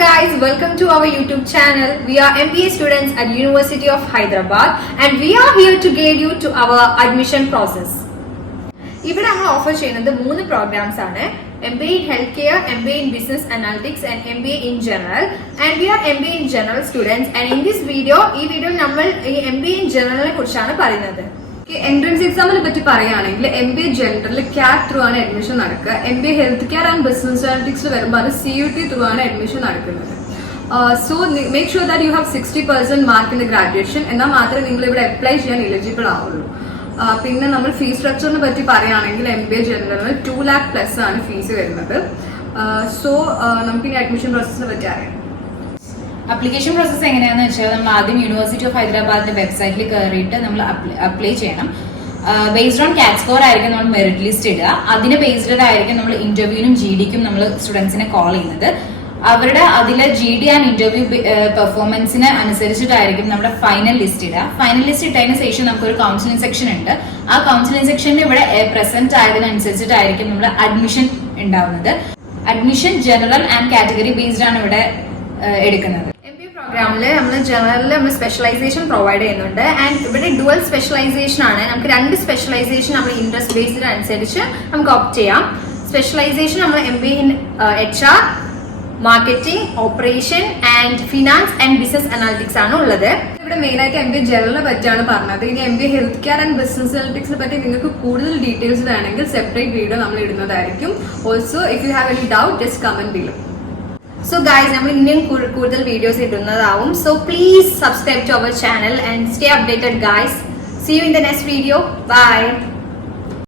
guys, welcome to our YouTube channel. We are MBA students at University of Hyderabad and we are here to guide you to our admission process. ഇവിടെ നമ്മൾ offer ചെയ്യുന്നത് 3 programmes ആണ്. MBA in Healthcare, MBA in Business Analytics and MBA in General. And we are MBA in General students. And in this video, നമ്മൾ ഈ MBA in General നെ കുറിച്ചാണ് പറയുന്നത്. Entrance എക്സാമിനെ പറ്റി പറയുകയാണെങ്കിൽ MBA ജനറൽ CAT ത്രൂ ആണ് admission നടക്കുക. MBA health care and business അനാലിറ്റിക്സിൽ വരുമ്പോൾ അത് CUT ത്രൂ ആണ് അഡ്മിഷൻ നടക്കുന്നത്. So make sure that you have 60% mark in the graduation, എന്നാൽ മാത്രമേ നിങ്ങൾ ഇവിടെ അപ്ലൈ ചെയ്യാൻ എലിജിബിൾ ആവുള്ളൂ. പിന്നെ നമ്മൾ ഫീസ് സ്ട്രക്ചറിനെ പറ്റി പറയുകയാണെങ്കിൽ MBA ജനറലിന് 2 lakh plus ആണ് ഫീസ് വരുന്നത്. സോ നമുക്കിനി അഡ്മിഷൻ പ്രോസസ്സിനെ പറ്റി അറിയാം. അപ്ലിക്കേഷൻ പ്രോസസ്സ് എങ്ങനെയാണെന്ന് വെച്ചാൽ നമ്മൾ ആദ്യം യൂണിവേഴ്സിറ്റി ഓഫ് ഹൈദരാബാദിന്റെ വെബ്സൈറ്റിൽ കയറിയിട്ട് നമ്മൾ അപ്ലൈ ചെയ്യണം. ബേസ്ഡ് ഓൺ കാറ്റ് സ്കോർ ആയിരിക്കും നമ്മൾ മെറിറ്റ് ലിസ്റ്റ് ഇടുക. അതിന് ബേസ്ഡ് ആയിരിക്കും നമ്മൾ ഇന്റർവ്യൂവിനും GDക്കും നമ്മൾ സ്റ്റുഡൻസിനെ കോൾ ചെയ്യുന്നത്. അവരുടെ അതിലെ GD ആൻഡ് ഇന്റർവ്യൂ പെർഫോമൻസിന് അനുസരിച്ചിട്ടായിരിക്കും നമ്മുടെ ഫൈനൽ ലിസ്റ്റ് ഇടുക. ഫൈനൽ ലിസ്റ്റ് ഇട്ടതിന് ശേഷം നമുക്കൊരു കൗൺസിലിംഗ് സെക്ഷൻ ഉണ്ട്. ആ കൗൺസിലിംഗ് സെക്ഷനിൽ ഇവിടെ പ്രസന്റ് ആയതിനനുസരിച്ചിട്ടായിരിക്കും നമ്മുടെ അഡ്മിഷൻ ഉണ്ടാവുന്നത്. Admission general and category based ആണ് ഇവിടെ എടുക്കുന്നത്. പ്രോഗ്രാമിൽ നമ്മൾ ജനറലിൽ നമ്മൾ സ്പെഷ്യലൈസേഷൻ പ്രൊവൈഡ് ചെയ്യുന്നുണ്ട്. ആൻഡ് ഇവിടെ ഡുവൽ സ്പെഷ്യലൈസേഷൻ ആണ്. നമുക്ക് 2 സ്പെഷ്യലൈസേഷൻ നമ്മൾ ഇൻട്രസ്റ്റ് ബേസ്ഡ് അനുസരിച്ച് നമുക്ക് ഓപ്റ്റ് ചെയ്യാം. സ്പെഷ്യലൈസേഷൻ നമ്മൾ MBA in HR, marketing, operation and finance and business analytics ആണ് ഉള്ളത്. ഇവിടെ മെയിൻ ആയിട്ട് MBA ജനറലിനെ പറ്റിയാണ് പറഞ്ഞത്. ഇനി MBA health care and business അനാലിറ്റിക്സിനെ പറ്റി നിങ്ങൾക്ക് കൂടുതൽ ഡീറ്റെയിൽസ് വേണമെങ്കിൽ സെപ്പറേറ്റ് വീഡിയോ നമ്മൾ ഇടുന്നതായിരിക്കും. Also if you have any doubt just comment below. So guys, നമ്മൾ ഇനിയും കൂടുതൽ വീഡിയോസ് ഇടുന്നതാവും. So please subscribe to our channel and stay updated guys. See you in the next video. Bye.